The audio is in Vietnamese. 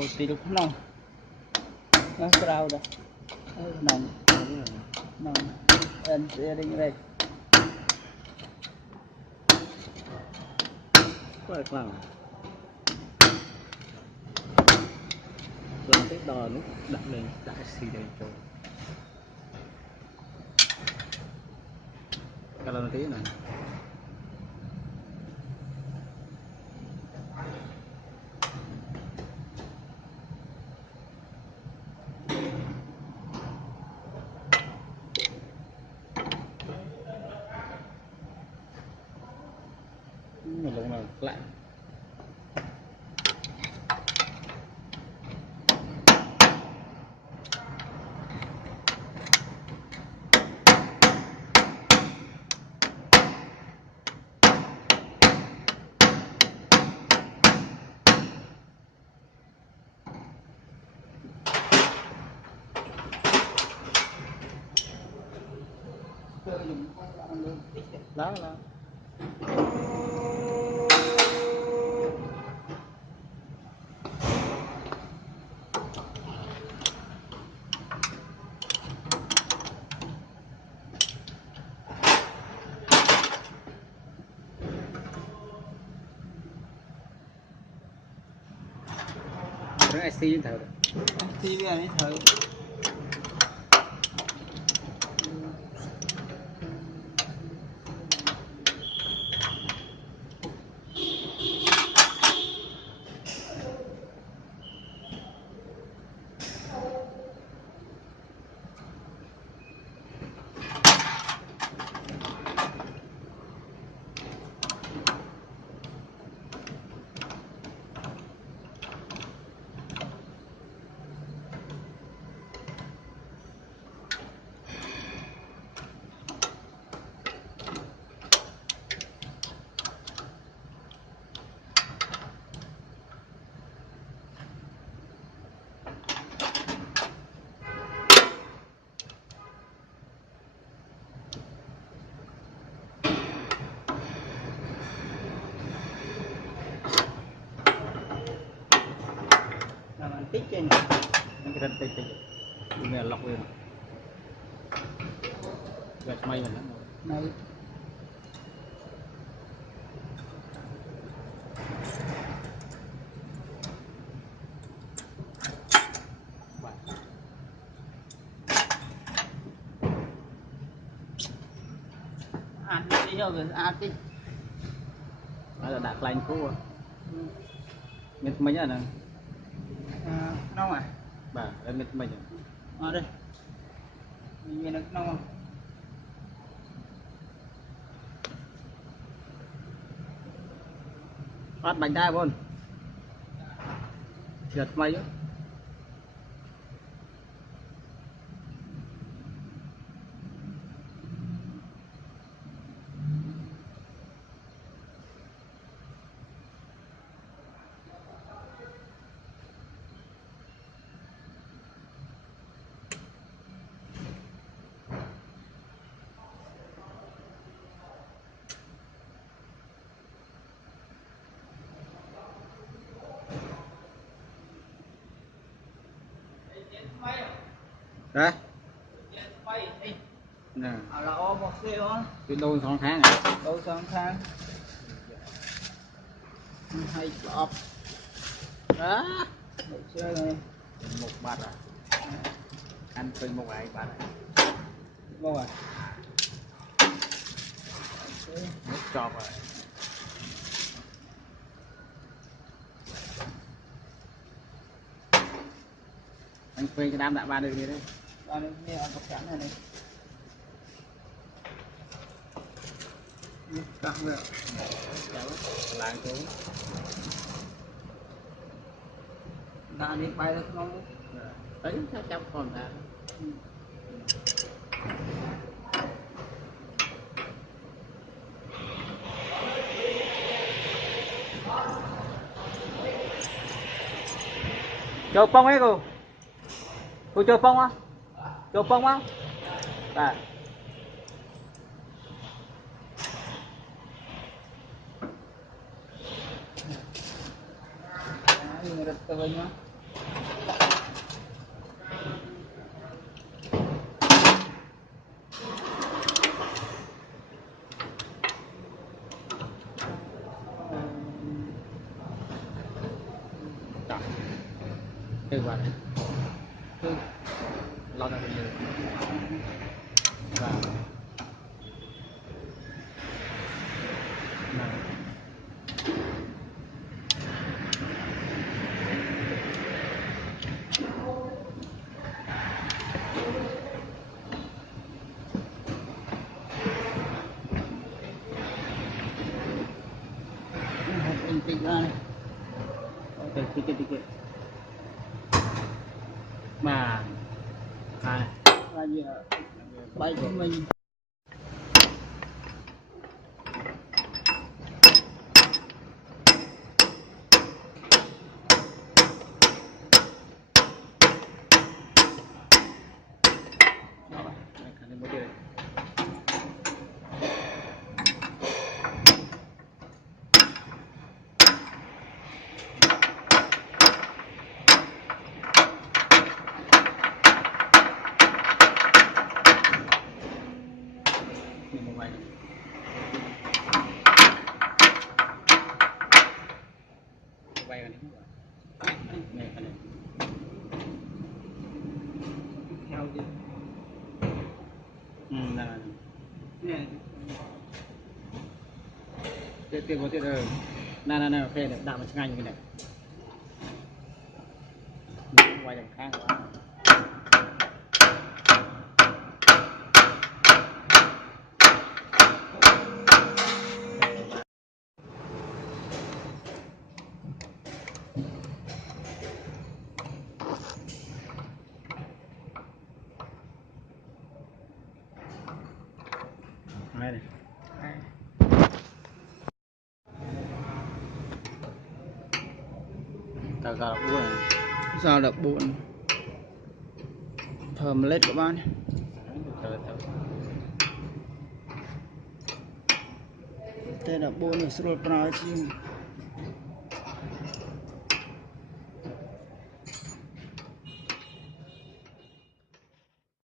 đầu thì được nòng nó rau đây nòng nòng anh sẽ đi đây quá là làm cái đò nó đặt lên đại xì đây cho cái lần tí này mình lúc nào lại đó là cái IC thử TV này thử tích trên cái rần tích mình lọc lên gạch may mình này ăn đi rồi ăn đi đó là đặt lạnh cũ à mệt mấy giờ nè nông à bà đây mệt mấy giờ ở đây mình được nông phát bánh đa luôn trượt mấy á đấy nè là ô một siêu á cái đôi 6 tháng à đôi 6 tháng hay bọp đó một chơi này một bát à ăn từ một ngày bát này ngon à nước tròn rồi anh phê cái đám đã ba được gì đấy ba được như ăn bọc sẵn này này căng rồi làng xuống ta đi bay được không đấy sao trong còn ra chơi pong ấy cô chơi pong á chơi pong á à nhưng mà được tươi nhá lư vào này cứ lo ra bên lư và intik lah ni. Okey, sikit-sikit. Mà này Raja baik của mình. quay này này Theo chứ. là Nè. tiếp có tiếp rồi này ok này đạm ngay như thế này quay đằng khác quá này này tao gặp buồn Sao đập buồn. Thơm lết các bạn. Thế đập buồn rồi sôi pra chứ.